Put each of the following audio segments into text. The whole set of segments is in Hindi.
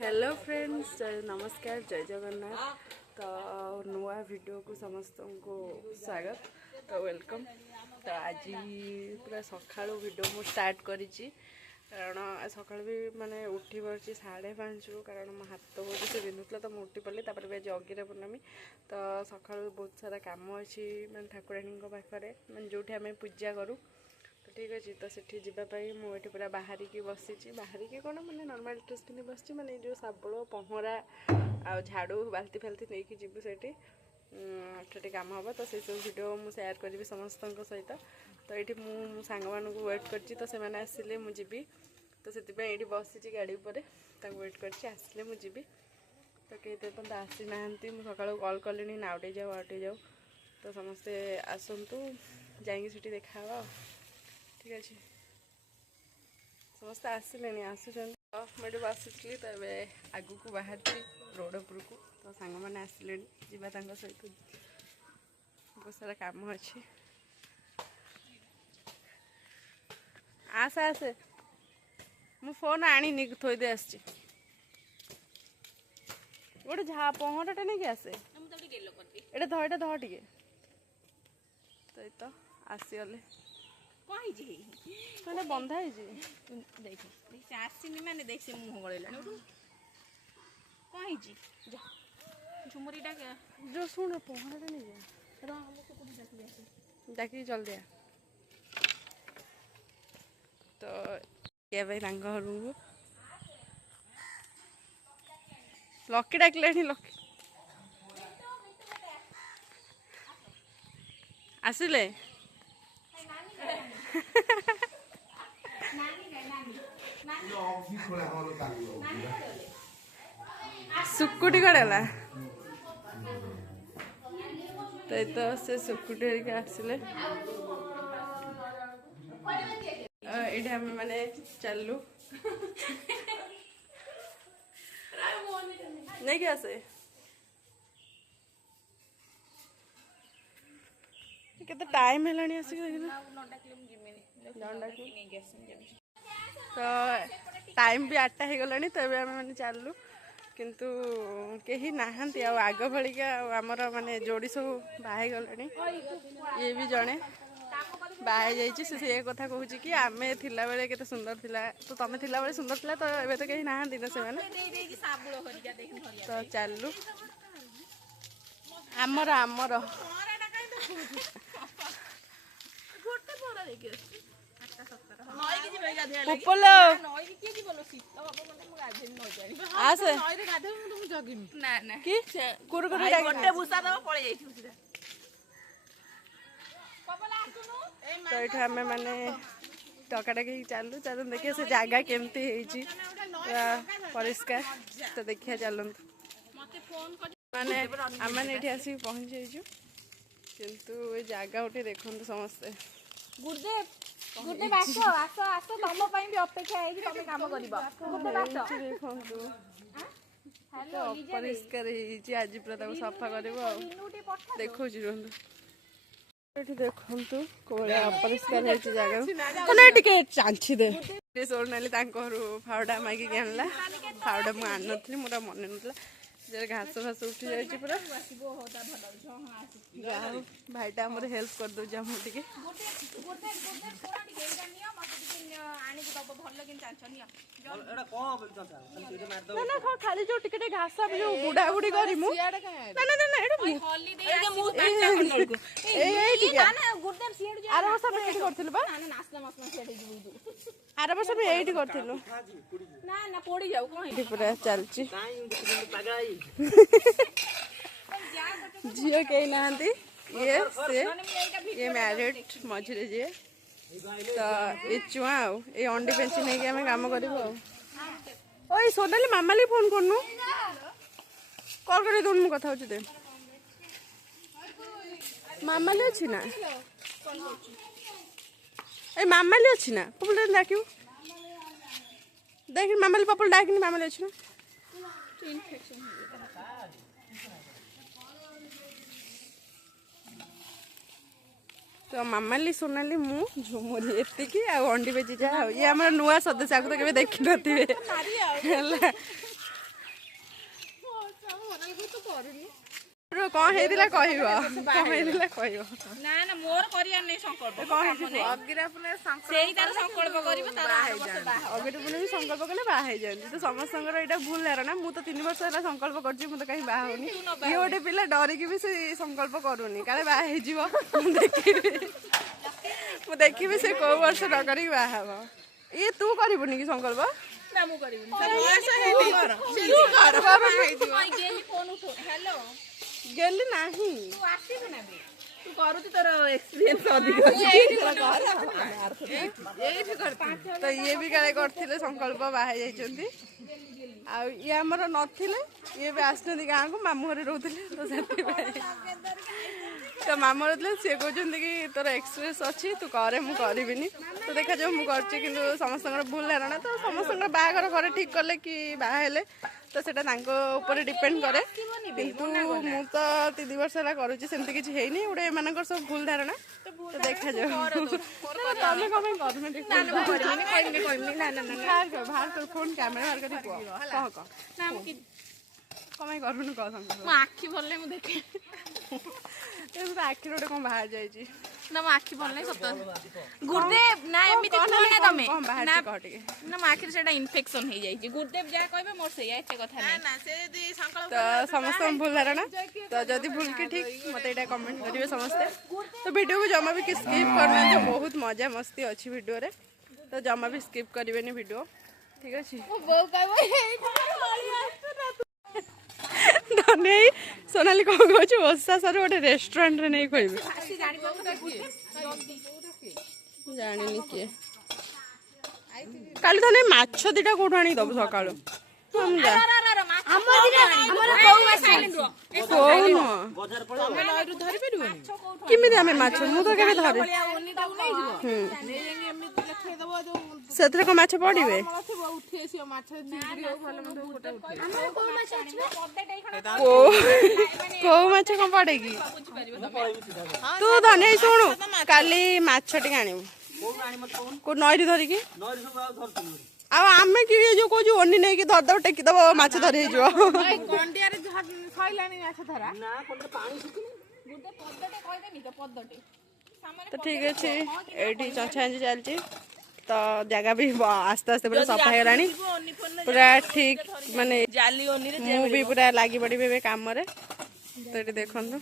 हेलो फ्रेंड्स, नमस्कार, जय जगन्नाथ। तो नुआ वीडियो को समस्त को स्वागत। तो वेलकम। तो आज पूरा सका वीडियो मु स्टार्ट करी कारण सका भी माने उठी पड़ी 5:30 कारण मो हाथ बहुत से बिंधुला तो मुझे उठी पड़ी। तापर भी आज अगिरा पूर्णमी तो सका बहुत सारा कम अच्छी मैं ठाकुराणी पाखे मैं जो आम पूजा करूँ। तो ठीक अच्छे तो सेठी जावाई मुझे पूरा बाहरिकी बसी बाहरिकी कौन मैंने नॉर्मल ड्रेस पिंधि बस मैंने जो साबुन पहरा आ झाड़ू बाल्टी फाल्टी नहीं जीवु से कम हम तो से सब वीडियो मुझे शेयर करी समस्त सहित। तो ये मु सांग मान वेट कर आसिले मुझी तो से बसी गाड़ी पर वेट कर मुझी तो कई पर्यटन आसी ना मुझे सका कल कली आउटे जाओ तो समस्ते आसतु जा देखा ठीक अच्छे समस्त आसिले आसुँच मुझे बसी तो ये आग को बाहर रोड उपर को तो सांग मैंने आसिले जीवा सहित बहुत सारा काम अच्छे आसे आसे मु फोन आनी थोदे आस गोटे झा पहराटे नहीं आसे ये धर धर टे तो आसीगले मैंने बंधा आसनी माने देख से मुह गला कौन झुमुरी जो शुण पहरा नहीं डाक जल्दी आ तो ये भाई घर लकी डाकिले लकी आसिले सुकुटी कड़ेला तो से सुकुटी आसिले ये आम मैंने चलू नहीं क्या से केते टाइम हेलानी आसिक देखना तो टाइम भी 8टा हो गलानी तो आम मैंने चलू किंतु कहीं नहांती आग भलिका आमर माने जोड़ी सब बाहे गले ये भी जड़े बाहे जाइए से कथा कहूँ कि आम थिला बेले केते सुंदर थिला तो तमे थिला बेले सुंदर थिला तो एबे तो कहीं नहांती ना से तो चलू आमर आमर उपलो आसे कि कुरकुरी गोटे भूसा दबा पड़े जाई तो ये आम मैंने टकाटा कहीं चलू चलू देखिए से जगह केमती परिष्कार तो देखिए चलतु माने आम मैंने ये आसिक पहुँच जाइए किंतु ये जगह उठे देखते समस्ते गुरुदेव गुरुदेव आसो आसो आसो तम पई भी अपेक्षा है कि तमे काम करिबा गुरुदेव आसो देखंतु हेलो परिष्कार हे आज पूरा सफा करबो देखो जी रहंतु एठी देखंतु कोला अपरिष्कार हे जगह कोने टिके चांची दे रे सोरनाली तांको फावडा मागी गेनला फावडा मु आनथली मोरा मन नथला जे घास घास उठी जाई पूरा भाईटा हमर हेल्प कर दो जा मु टिके ना ना खाली जो टिके घास जो बुढ़ा बुढ़ी करी मु ना ना ना एटा मु आर वर्ष में एठी करथिलु बा आर वर्ष में एठी करथिलु ना ना पड़ी जाऊ कोन पूरा चलची झियो कहीं नहांती ये से ये मैरिड मझे जे तो ये चुआ ये अंडी पेंची नहीं आम काम कर सोनाली मामाली फोन करनु कॉल कर दून मु कथा दे मामाली अच्छी ना ए मामाली अच्छी ना पपुल डाक देख मामाली पपुल डाक मामाली अच्छी ना तो मामाली सोनाली मु झुमुरी एतिकी आ अंडी बेची जा ये आम नुआ सदस्य आपको तो देखी नथिबे ରୁହ କଣ ହେଇଥିଲା କହିବ କଣ ହେଇଥିଲା କହିବ ନା ନା ମୋର କରିବାର ନାହିଁ ସଂକଳ୍ପ କଣ ହେଇଛି ସେଇ ତାର ସଂକଳ୍ପ କରିବ ତାର ଆର ବର୍ଷ ବାହା ହବ। ଅଗଟ ପୁଣି ବି ସଂକଳ୍ପ କଲେ ବାହା ହେଇଯାଆନ୍ତି ତ ସମସ୍ତଙ୍କର ଏଇଟା ଭୁଲ ଧାରଣା ମୁଁ ତ 3 ବର୍ଷ ହେଲା ସଂକଳ୍ପ କରୁଛି ମୁଁ ତ କାହିଁ ବାହା ହଉନି ଇଏ ଗୋଟେ ପିଲା ଡରିକି ବି ସେ ସଂକଳ୍ପ କରୁନି କାଳେ ବାହା ହେଇଯିବ ମୁଁ ଦେଖିବି ସେ କୋଉ ବର୍ଷ ନ କରିକି ବାହା ହବ ଇଏ ତୁ କରିବୁନି କି ସଂକଳ୍ପ ନା ମୁଁ କରିବିନି ହ୍ୟାଲୋ ଗେଲି ନାହିଁ ତୁ ଆସିବୁ ନା ବେ ତୁ କରୁଛୁ ତୋର ଏକ୍ସପିରିଏନ୍ସ ଅଧିକ ତ ଇଏ ବି କାଳେ କରିଥିଲେ ସଂକଳ୍ପ ବାହା ଯାଇଛନ୍ତି ଆଉ ଇଏ ଆମର ନଥିଲେ ଇଏ ବି ଆସିଛନ୍ତି ଗାଁକୁ ମାମୁଁ ଘରେ ରହୁଥିଲେ ତ ସେଥିପାଇଁ ତ ମାମୁଁ ରହୁଥିଲେ ସିଏ କହୁଛନ୍ତି କି ତୋର ଏକ୍ସପିରିଏନ୍ସ ଅଛି ତୁ କରେ ମୁଁ କରିବିନି ତ ଦେଖାଯାଉ ମୁଁ କରୁଛି କିନ୍ତୁ ସମସ୍ତଙ୍କର ଭୁଲ ଧାରଣା ତ ସମସ୍ତଙ୍କର ବାହାଘର ଘରେ ଠିକ୍ କଲେ କି ବାହା ହେଲେ ତ ସେଇଟା ତାଙ୍କ ଉପରେ ଡିପେଣ୍ଡ କରେ କିନ୍ତୁ ମୁଁ ତ 3 ବର୍ଷ ହେଲା କରୁଛି ସେମିତି କିଛି ହେଇନି ଗୋଟେ ଏମାନଙ୍କର ସବୁ ଭୁଲ ଧାରଣା ତ ଦେଖାଯାଉ ତମେ କ'ଣ ପାଇଁ ବାହାର କର ଫୋନ୍ କ୍ୟାମେରା ବାହାର କରି କୁହ କହ କହ କ'ଣ ପାଇଁ କରୁନୁ କହ ସାଙ୍ଗ ମୋ ଆଖି ଭଲ ନାହିଁ ମୁଁ ଦେଖେ ଆଖିରେ ଗୋଟେ କ'ଣ ବାହାରି ଯାଇଛି ନା ମୋ ଆଖି ଭଲ ନାହିଁ ସତ ଗୁରୁଦେବ ନା ଏମିତି କୁହନା ତମେ କ'ଣ ବାହାରିଛି କହ ଟିକେ ନା ମୋ ଆଖିରେ ସେଟା ଇନଫେକ୍ସନ ହେଇଯାଇଛି ଗୁରୁଦେବ ଯାହା କହିବେ ମୋର ସେଇଆ ଏତେ କଥା ନାହିଁ ତ ସମସ୍ତଙ୍କ ଭୁଲ ଧାରଣା ତ ଯଦି ଭୁଲ କି ଠିକ୍ ମୋତେ ଏଇଟା କମେଣ୍ଟ କରିବେ ସମସ୍ତେ ତ ଭିଡ଼ିଓକୁ ଜମା ବି ସ୍କିପ୍ କରୁନାହାନ୍ତି ବହୁତ ମଜା ମସ୍ତି ଅଛି ଭିଡ଼ିଓରେ ତ ଜମା ବି ସ୍କିପ୍ କରିବେନି ଭିଡ଼ିଓ ଠିକ୍ ଅଛି ନେଇ ସୋନାଲି କ'ଣ କହୁଛୁ ଓଷା ସରୁ ଗୋଟେ ରେଷ୍ଟୁରାଣ୍ଟରେ ନେଇ କହିବେ ଜାଣିନି କିଏ କାଲି ତ ମାଛ ଦିଟା କୋଉଠୁ ଆଣିକି ଦବୁ ସକାଳୁ କେମିତି ଆମେ ମାଛ ମୁଁ ତ କେବେ ଧରେ ସେଥିରେ କ'ଣ ମାଛ ପଡ଼ିବେ କୋଉ ମାଛ କ'ଣ ପଡ଼େ କି ତୁ ଧନେ ଶୁଣୁ କାଲି ମାଛ ଟିକେ ଆଣିବୁ କୋଉ ନଈରୁ ଧରିକି ଆଉ ଆମେ କି ଯୋଉ କହୁଛୁ ଓନି ନେଇକି ଧରିଦବ ଟେକିଦବ ମାଛ ଧରି ହେଇଯିବ ତ ଠିକ ଅଛି ଏଇଠି ଚଞ୍ଚାଞ୍ଚି ଚାଲିଛି ତ ଜାଗା ବି ଆସ୍ତେ ଆସ୍ତେ ପୁରା ସଫା ହେଇଗଲାଣି ପୁରା ଠିକ ମାନେ ମୁଁ ବି ପୁରା ଲାଗି ପଡ଼ିବି ଏବେ କାମରେ ତ ଏଠି ଦେଖନ୍ତୁ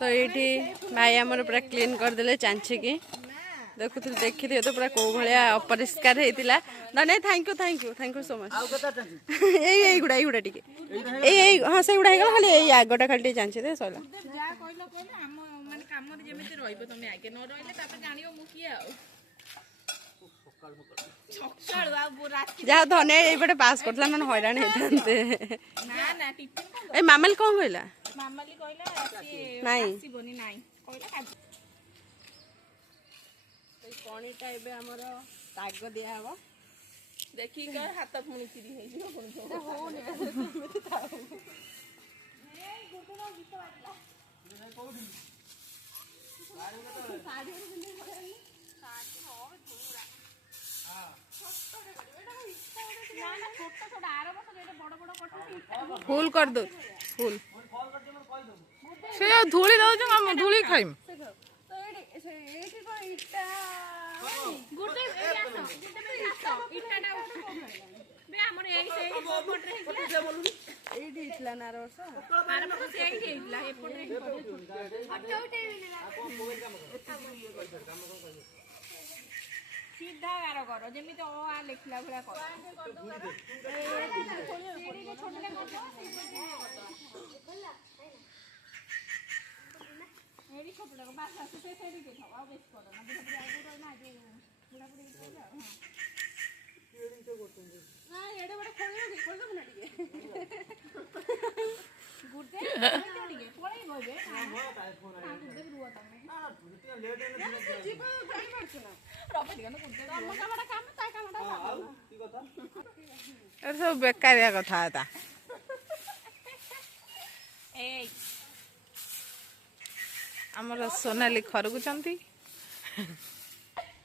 ତ ଏଇଠି ଭାଇ ଆମର ପୁରା କ୍ଲିନ୍ କରିଦେଲେ ଚାଞ୍ଚିକି ଦେଖୁଥିଲି ଦେଖିଥିବେ ତ ପୁରା କୋଉ ଭଳିଆ ଅପରିଷ୍କାର ହେଇଥିଲା ଧନେ ଥ୍ୟାଙ୍କ ୟୁ ସୋ ମଚ୍ ଏଇଗୁଡ଼ା ଟିକେ ଏଇ ହଁ ସେଇଗୁଡ଼ା ହେଇଗଲା ଖାଲି ଏଇ ଆଗଟା ଖାଲି ଟିକେ ଚାଞ୍ଚି ଦେ ସରିଲା ଯାହା ଧନେ ଏଇପଟେ ପାସ୍ କରୁଥିଲା ନହେଲେ ହଇରାଣ ହେଇଥାନ୍ତେ ଏଇ ମାମାଲି କ'ଣ କହିଲା ନାଇଁ କଣିଟା ଏବେ ଆମର ତାଗ ଦିଆହବ ଦେଖିକି ହାତ ପୁଣି ଚିରି ହେଇଯିବ ফুল କରିଦଉ ফুল ସେ ଧୂଳି ଦଉଛି ମୁଁ ଧୂଳି ଖାଇମି ଏଇଠି ହେଇଥିଲା ନା ଆର ବର୍ଷ ସିଧା ଗାର କର ଯେମିତି ଅ ଆ ଲେଖିଲା ଭଳିଆ କର ଏଇଠି ଛୋଟଟାକୁ ବାସ ଆସ ସେ ସେଇଠି ଦେଖାଉ ଆଉ ବେଶୀ କର ନା ବୁଢ଼ା ବୁଢ଼ୀ ଆଉ ନା ଯୋଉ ବୁଢ଼ା ବୁଢ଼ୀ ନା ଏଡ଼େ ବଡ଼ ଖୋଳିଦେବୁ ନା ଟିକେ ଗୁଟେ ଟିକେ ପଳେଇବ ଏବେ ଗୁଟେ ରୁହ ତମେ ଯିବ ଜାଣିପାରୁଛୁ ନା ସବୁ ବେକାରିଆ କଥା ଏଟା ଆମର ସୋନାଲି ଖରକୁଛନ୍ତି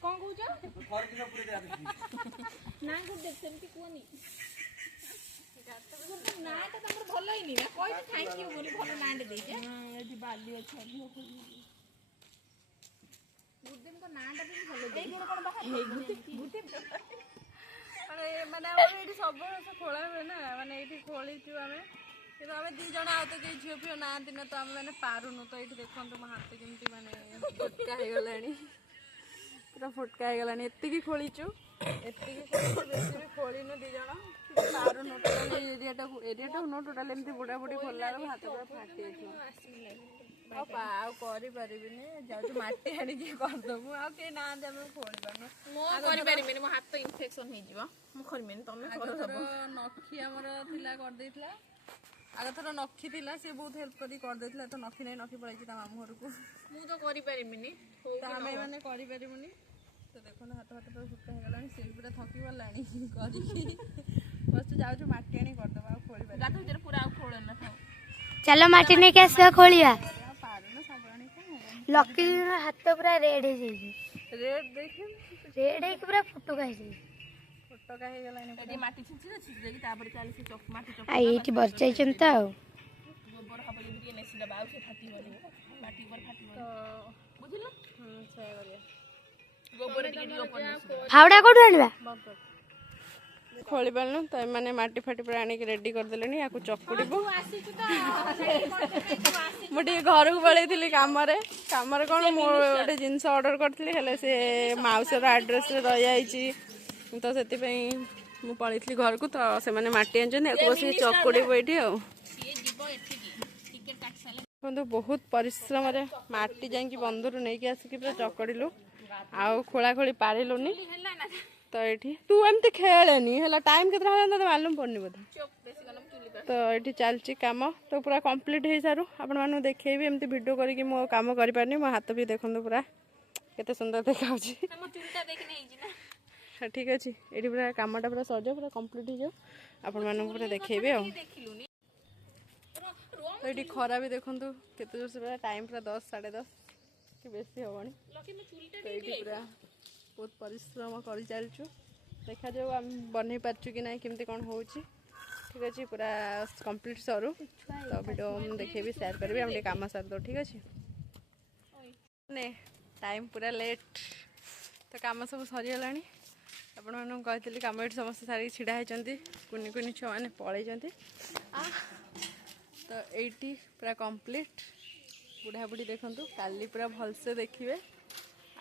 କ'ଣ କହୁଛୁ କହୁଛ ନା ଗୁଟେ ସେମିତି କୁହନି ନାଁଟା ତମର ଭଲ ହେଇନି ନା କହିଲି ଥ୍ୟାଙ୍କ ୟୁ ବୋଲି ଭଲ ନାଁଟେ ଦେଇଛେ ଏଠି ବାଲି ଅଛି ଗୁରୁଦେବଙ୍କ ନାଁଟା ବି ଭଲ ଦେଇଛି କଣ ବାହାରେ ମାନେ ଆମର ଏଇଠି ସବୁ ବର୍ଷ ଖୋଳା ହୁଏ ନା ମାନେ ଏଇଠି ଖୋଳିଛୁ ଆମେ କିନ୍ତୁ ଆମେ 2 ଜଣ ଆଉ ତ କେହି ଝିଅ ଫିଅ ନାହାନ୍ତି ନା ତ ଆମେ ମାନେ ପାରୁନୁ ତ ଏଇଠି ଦେଖନ୍ତୁ ମୋ ହାତ କେମିତି ମାନେ ଫୁଟକା ହେଇଗଲାଣି ପୁରା ଫୁଟକା ହେଇଗଲାଣି ଏତିକି ଖୋଳିଛୁ ବେଶୀ ବି ଖୋଳିନୁ 2 ଜଣ କିନ୍ତୁ ପାରୁନୁ ଟୋଟାଲ ଏରିଆଟାକୁ ନୁହଁ ଟୋଟାଲ ଏମିତି ବୁଡ଼ା ବୁଡ଼ି ଖୋଲିଲା ବେଳକୁ ହାତ ପୁରା ଫାଟି ଯାଇଥିବ ଆଉ କରିପାରିବିନି ଯାଉଛୁ ମାଟି ଆଣିକି କରିଦେବୁ ଆଉ କେହି ନାହାନ୍ତି ଆମେ ଖୋଳି ପାରୁନୁ ମୁଁ କରିପାରିବିନି ମୋ ହାତ ଇନଫେକ୍ସନ ହେଇଯିବ ମୁଁ କରିବିନି ତମେ କରିଦେବ ନଖି ଆମର ଥିଲା କରିଦେଇଥିଲା ଆଗଥର ନଖି ଥିଲା ସେ ବହୁତ ହେଲ୍ପ କରି କରିଦେଇଥିଲା ତ ନଖି ନାହିଁ ନଖି ପଳେଇଛି ତା ମାମୁଁ ଘରକୁ ମୁଁ ତ କରିପାରିବିନି ତ ଆମେ ମାନେ କରିପାରିବୁନି ତ ଦେଖନ୍ତୁ ହାତ ଫାତ ପୁରା ଫୁଟକା ହେଇଗଲାଣି ସେ ପୁରା ଥକି ଗଲାଣି କରିକି ବସ ଯାଉଛୁ ମାଟି ଆଣି କରିଦେବା ଆଉ ଖୋଳିପାରିବା ଗାତ ଭିତରେ ପୁରା ଆଉ ଖୋଳ ନା ଥାଉ ଚାଲ ମାଟି ନେଇକି ଆସିବା ଖୋଳିବା ପାରୁନ ସବୁ ଆଣି ଲକି ହାତ ପୁରା ରେଡ୍ ହେଇଯାଇଛି ରେଟ୍ ଦେଖି ରେଡ୍ ହେଇକି ପୁରା ଫୁଟୁକା ହେଇଯାଇଛି ଫୁଟକା ହେଇଗଲାଣି ଏଠି ମାଟି ଛିଞ୍ଚି ଦେଇକି ତାପରେ ଚାଲି ସେ ମାଟି ଚକ ଆଉ ଏଇଠି ବଞ୍ଚାଇଛନ୍ତି ତ ଆଉ ଗୋବର ହବ ଯଦି ଟିକେ ନେସି ଦେବା ଆଉ ସେ ଫାଟି ପାରିବ ମାଟି ଉପରେ ଫାଟିବ ତ ବୁଝିଲ ସେଇଆ କରିବା ଗୋବର ଟିକେ ଟିକେ ଉପରେ ନେସି ଫାଉଡ଼ା କୋଉଠୁ ଆଣିବା ଖୋଳି ପାରିଲୁ ତ ଏମାନେ ମାଟି ଫାଟି ପୁରା ଆଣିକି ରେଡ଼ି କରିଦେଲେଣି ୟାକୁ ଚକୁଡ଼ିବୁ ମୁଁ ଟିକେ ଘରକୁ ପଳେଇଥିଲି କାମରେ କ'ଣ ମୁଁ ଗୋଟେ ଜିନିଷ ଅର୍ଡ଼ର କରିଥିଲି ହେଲେ ସେ ମାଉସୀର ଆଡ୍ରେସ୍ରେ ରହିଯାଇଛି ତ ସେଥିପାଇଁ ମୁଁ ପଳେଇଥିଲି ଘରକୁ ତ ସେମାନେ ମାଟି ଆଣିଛନ୍ତି ୟାକୁ ବସିକି ଚକୁଡ଼ିବୁ ଏଇଠି ଆଉ ଦେଖନ୍ତୁ ବହୁତ ପରିଶ୍ରମରେ ମାଟି ଯାଇକି ବନ୍ଧରୁ ନେଇକି ଆସିକି ପୁରା ଚକଡ଼ିଲୁ ଆଉ ଖୋଳାଖୋଳି ପାରିଲୁନି ତ ଏଇଠି ତୁ ଏମିତି ଖେଳେନି ହେଲା ଟାଇମ୍ କେତେଟା ହେଲା ତତେ ମାଲୁମ ପଡ଼ୁନି ବୋଧେ ତ ଏଇଠି ଚାଲିଛି କାମ ତ ପୁରା କମ୍ପ୍ଲିଟ୍ ହେଇସାରୁ ଆପଣମାନଙ୍କୁ ଦେଖେଇବି ଏମିତି ଭିଡ଼ିଓ କରିକି ମୁଁ କାମ କରିପାରିନି ମୋ ହାତ ବି ଦେଖନ୍ତୁ ପୁରା କେତେ ସୁନ୍ଦର ଦେଖାଯାଉଛି ଠିକ୍ ଅଛି ଏଇଠି ପୁରା କାମଟା ପୁରା ସରିଯାଉ ପୁରା କମ୍ପ୍ଲିଟ୍ ହେଇଯାଉ ଆପଣମାନଙ୍କୁ ପୁରା ଦେଖେଇବି ଆଉ ତ ଏଇଠି ଖରା ବି ଦେଖନ୍ତୁ କେତେ ଜୋରସେ ପୁରା ଟାଇମ୍ ପୁରା 10 10:30 କି ବେଶୀ ହେବଣି ତ ଏଇଠି ପୁରା ବହୁତ ପରିଶ୍ରମ କରିଚାଲିଛୁ ଦେଖାଯାଉ ଆମେ ବନେଇ ପାରୁଛୁ କି ନାହିଁ କେମିତି କ'ଣ ହେଉଛି ଠିକ୍ ଅଛି ପୁରା କମ୍ପ୍ଲିଟ୍ ସରୁ ତ ଭିଡ଼ିଓ ମୁଁ ଦେଖେଇବି ସେୟାର କରିବି ଆମେ ଟିକେ କାମ ସାରିଦେଉ ଠିକ୍ ଅଛି ମାନେ ଟାଇମ୍ ପୁରା ଲେଟ୍ ତ କାମ ସବୁ ସରିଗଲାଣି ଆପଣମାନଙ୍କୁ କହିଥିଲି କାମ ଏଠି ସମସ୍ତେ ସାରିକି ଛିଡ଼ା ହେଇଛନ୍ତି କୁନି କୁନି ଛୁଆମାନେ ପଳେଇଛନ୍ତି ତ ଏଇଠି ପୁରା କମ୍ପ୍ଲିଟ୍ ବୁଢ଼ାବୁଢ଼ୀ ଦେଖନ୍ତୁ କାଲି ପୁରା ଭଲସେ ଦେଖିବେ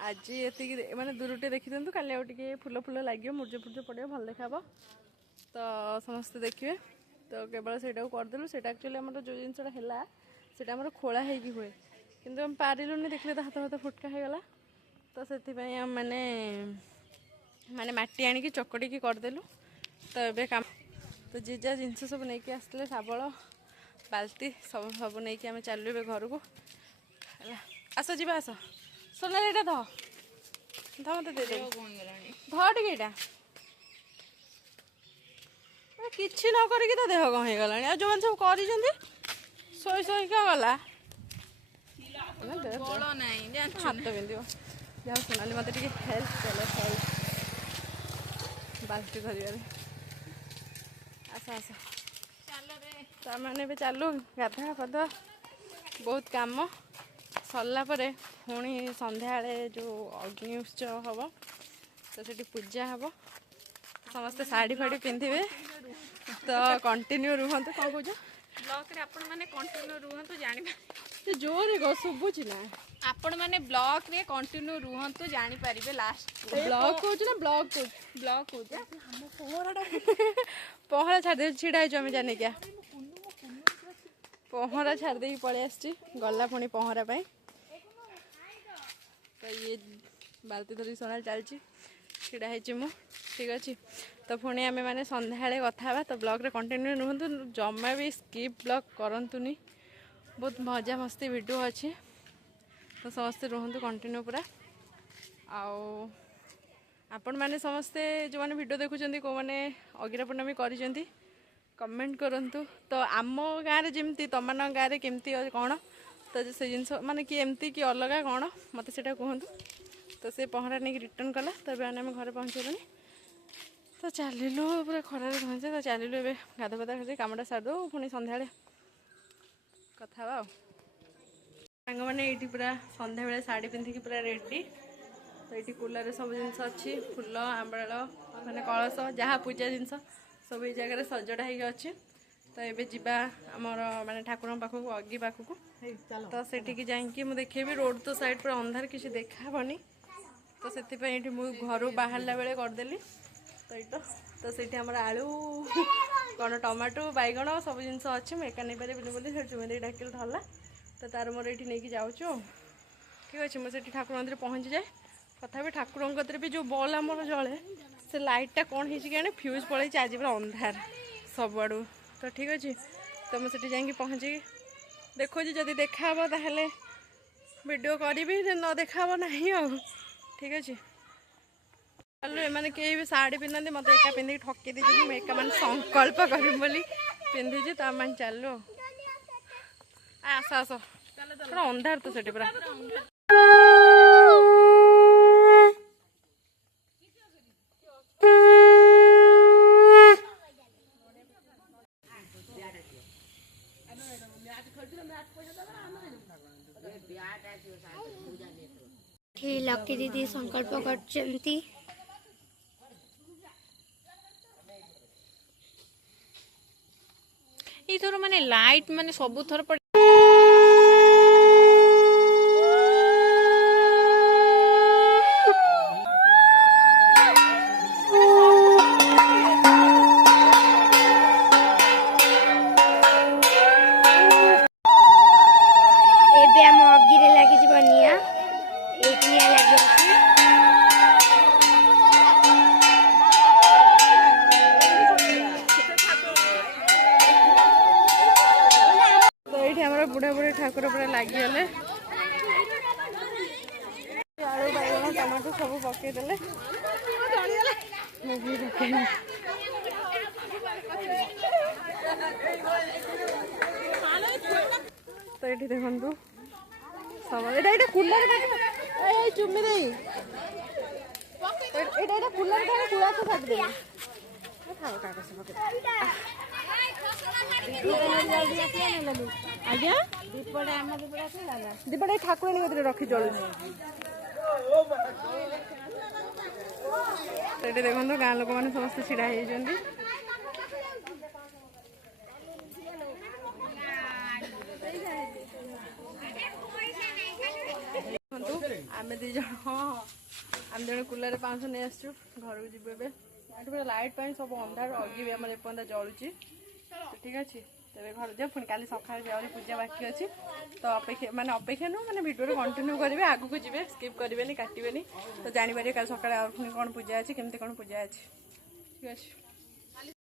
ଆଜି ଏତିକି ମାନେ ଦୂରଟେ ଦେଖିଦିଅନ୍ତୁ କାଲି ଆଉ ଟିକେ ଫୁଲ ଫୁଲ ଲାଗିବ ମୁର୍ଜ ଫୁର୍ଜ ପଡ଼ିବ ଭଲ ଦେଖାହେବ ତ ସମସ୍ତେ ଦେଖିବେ ତ କେବଳ ସେଇଟାକୁ କରିଦେଲୁ ସେଇଟା ଆକ୍ଚୁଆଲି ଆମର ଯେଉଁ ଜିନିଷଟା ହେଲା ସେଇଟା ଆମର ଖୋଳା ହେଇକି ହୁଏ କିନ୍ତୁ ଆମେ ପାରିଲୁନି ଦେଖିଲେ ତ ହାତ ହାତ ଫୁଟକା ହେଇଗଲା ତ ସେଥିପାଇଁ ଆମେ ମାନେ ମାଟି ଆଣିକି ଚକଡ଼ିକି କରିଦେଲୁ ତ ଏବେ କାମ ତ ଯିଏ ଯାହା ଜିନିଷ ସବୁ ନେଇକି ଆସିଥିଲେ ଶାବଳ ବାଲ୍ଟି ସବୁ ନେଇକି ଆମେ ଚାଲିଲୁ ଏବେ ଘରକୁ ହେଲା ଆସ ଯିବା ଆସ सोनाली एटा ध मत दे ध टिके एटा किछि न करिकी तो देह कौन हो गला जो मैंने सब कर शोई शोईका गला हाथ पिंध जा सोनाली मत हेल्प कल हेल्प बाल्टी धरवे आस आस मैंने चलू गाधा फाधा बहुत काम सरला पुणी संध्या जो अग्नि उत्सव हम तो से पूजा हम समस्ते साड़ी फाड़ी पिंधे तो कंटिन्यू रुहतु कौन कौच ब्लॉग रे आपण माने कंटिन्यू रुहतु जानि जोर गो शुभुच ना आपण माने ब्लॉग रे कंटिन्यू रुहतु जानि परिबे लास्ट ब्लॉग कोच ना ब्लॉग कोच पहरा छाड़ दे छिड़ा है आम जाने क्या पहरा छाड़ दे पलि आसी गला पुणी पहरा पाई तो ये बाल्टी धरिक सोना चलती छिड़ा है ठीक अच्छे तो पुणी आम मैंने सन्ध्या कथा तो ब्लॉग रे कंटिन्यू रुहतु जमा भी स्किप ब्लॉग करतुनि बहुत मजा मस्ती वीडियो अच्छे तो समस्ते रुहतु कंटिन्यू पूरा आउ आपण मैंने समस्ते जो मैंने वीडियो देखुं कौ मैंने अगिरा पूर्णमी कर कमेंट करंतु तो आम गाँव जमी तुम गाँव केमती कौन तो से जिन माने कि एमती कि अलग कौन मत से कहतु तो तो से पहरा नहीं रिटर्न कला तो आम घर पहुँचलुनि तो चलू पूरा खरार पहुँचे तो चलू ए गाधा पाधा खाई कमटा सारिद पुणी सन्ध्या कथा सांग मैंने ये पूरा सन्ध्या बेले शाढ़ी पिंधिकी पूरा रेडी तो ये कूलर सब जिनस अच्छी फुल आंबाड़ माने कलश जहाँ पूजा जिनस सब ये जगह सजड़ा हो अच्छी तो ये जावा आमर माने ठाकुर पाखक अग्गी पाखक तो सेठी जाइए मुझे देखेबी रोड तो साइड पूरा अंधार किसी देखाबनी तो से घर बाहर बेले करदेली तो ये तो से आलू कौन टमाटो बैगण सब जिनस अच्छी मुझे एका नहीं पारे बोली चुमेदी डाकिल धरला तो तार मोर ये नहीं जाऊँ ठीक अच्छे मुझे ठाकुर मंदिर पहुँची जाए तथा ठाकुर भी जो बल आमर जले से लाइटा कौन हो फ्यूज पड़े आज पूरा अंधार सब आड़ू तो ठीक अच्छे तो मुझे जाकि पहुँची देखो जदि देखा ताहले वीडियो करी न देखा ना ठीक अच्छे चलो एम कहीं भी शाढ़ी पिंधा मत एका पिंधिक ठकी दी मुझे एका मान संकल्प करी पिंधि तो आम चलो आस आस पूरा अंधार तो सेठी पूरा लकी दीदी संकल्प करचंती ये थोर माने लाइट माने सब थोर पड़े एबे हम अगिरे लागि जीव निया एक निया लागि अछि बुढ़ा बुढ़ी ठाकुर पूरा लगिगले आलू बैगण टमाटो सब पकईदे तो ये देखु सब ये कूलर चुमी दे कूलर कूड़ा तो काटिदे आज्ञा दीपटा ठाकुराणी कत रखी चलू तो ये देखो गाँ लोक मैंने समस्त छिड़ा आम दीज हाँ आम जन कूलर पाँच नहीं आसचु घर को जीव पूरा लाइट सब अंधार अगी भी आम एपर्त जलुची ठीक अच्छे तेरे घर जा पुणी काली सकाळ जाऊँ पूजा बाकी अच्छी तो अपेक्षा माने अपेक्षा नु माने वीडियो कंटिन्यू करेंगे आगू को जी स्किप करेंगे काटे तो जापर काली सकाଳେ पुणी कौन पूजा अच्छी केमती कौन पूजा अच्छी ठीक अच्छे।